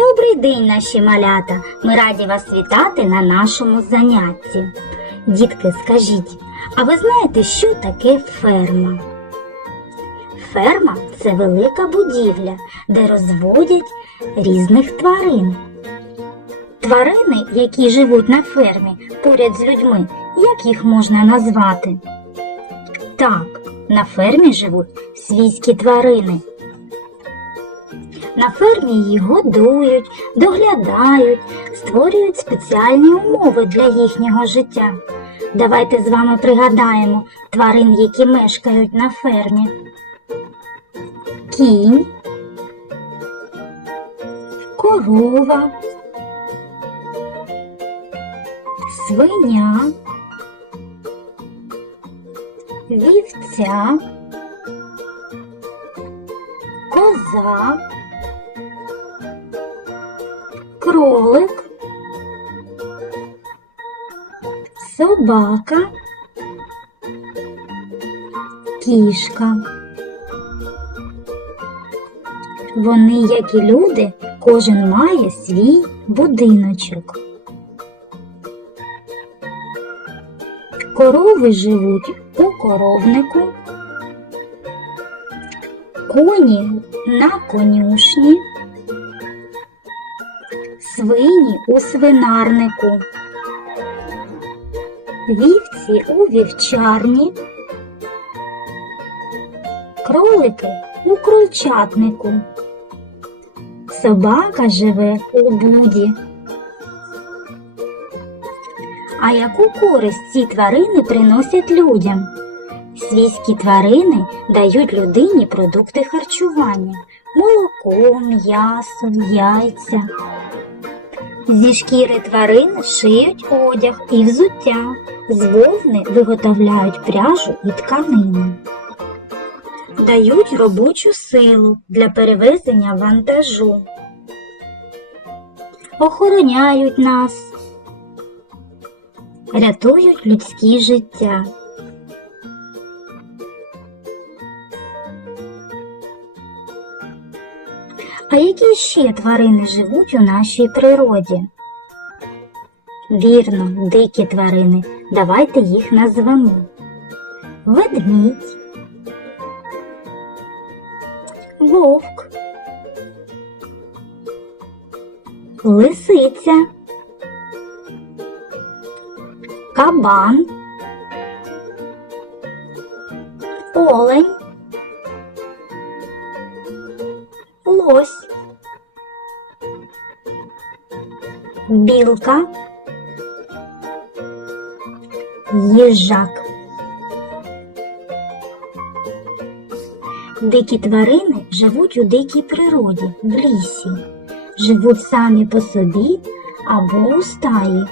Добрий день, наші малята! Ми раді вас вітати на нашому занятті. Дітки, скажіть, а ви знаєте, що таке ферма? Ферма це велика будівля, де розводять різних тварин. Тварини, які живуть на фермі поряд з людьми, як їх можна назвати? Так, на фермі живуть свійські тварини. На фермі їх годують, доглядають, створюють спеціальні умови для їхнього життя. Давайте з вами пригадаємо тварин, які мешкають на фермі. Кінь, корова, свиня, вівця, коза, кролик, собака, кішка. Вони, як і люди, кожен має свій будиночок. Корови живуть у коровнику, коні на конюшні, свині у свинарнику, вівці у вівчарні, кролики у крольчатнику, собака живе у буді. А яку користь ці тварини приносять людям? Свійські тварини дають людині продукти харчування, молоко, м'ясо, яйця. Зі шкіри тварин шиють одяг і взуття, з вовни виготовляють пряжу і тканини. Дають робочу силу для перевезення вантажу. Охороняють нас, рятують людські життя. А які ще тварини живуть у нашій природі? Вірно, дикі тварини. Давайте їх назвемо. Ведмідь, вовк, лисиця, кабан, олень, білка, їжак. Дикі тварини живуть у дикій природі, в лісі, живуть самі по собі або у стаї.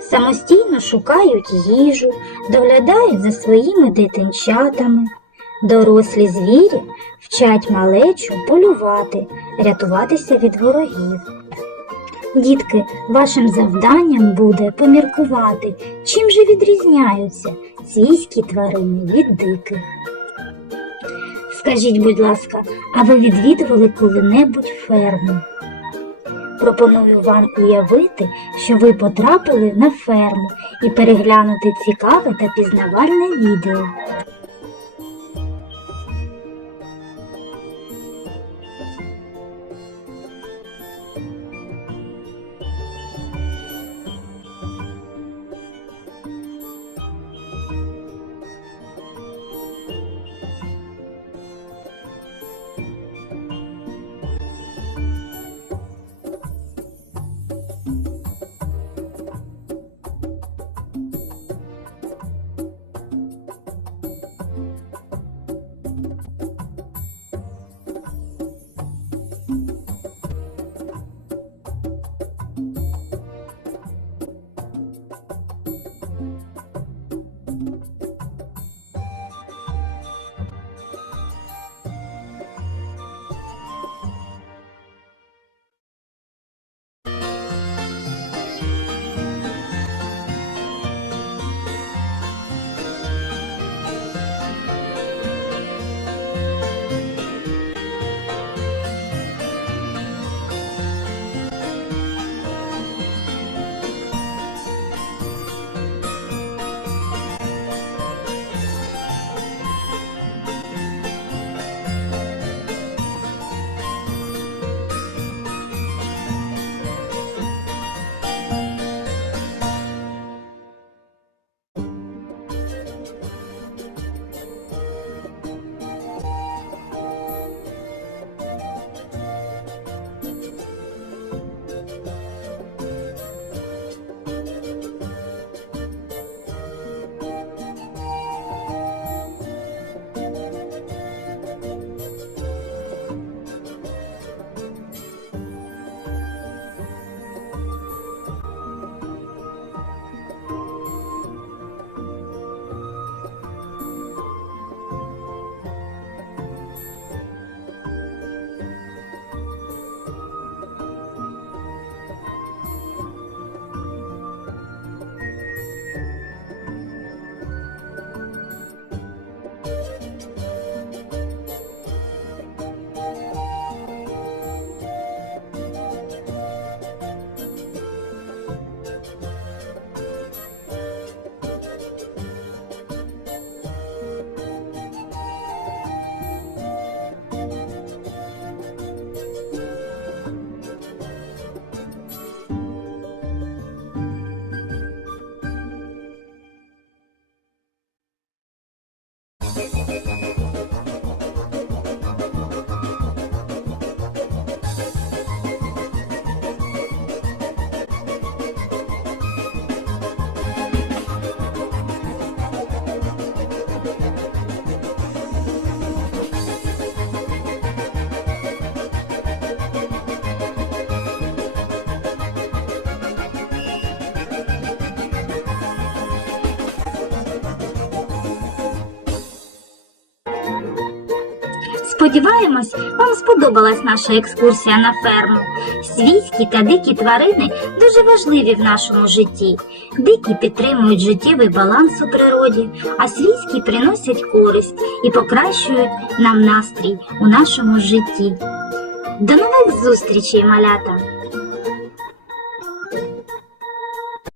Самостійно шукають їжу, доглядають за своїми дитинчатами. Дорослі звірі вчать малечу полювати, рятуватися від ворогів. Дітки, вашим завданням буде поміркувати, чим же відрізняються свійські тварини від диких. Скажіть, будь ласка, а ви відвідували коли-небудь ферму? Пропоную вам уявити, що ви потрапили на ферму і переглянути цікаве та пізнавальне відео. Сподіваємось, вам сподобалась наша екскурсія на ферму. Свійські та дикі тварини дуже важливі в нашому житті. Дикі підтримують життєвий баланс у природі, а свійські приносять користь і покращують нам настрій у нашому житті. До нових зустрічей, малята!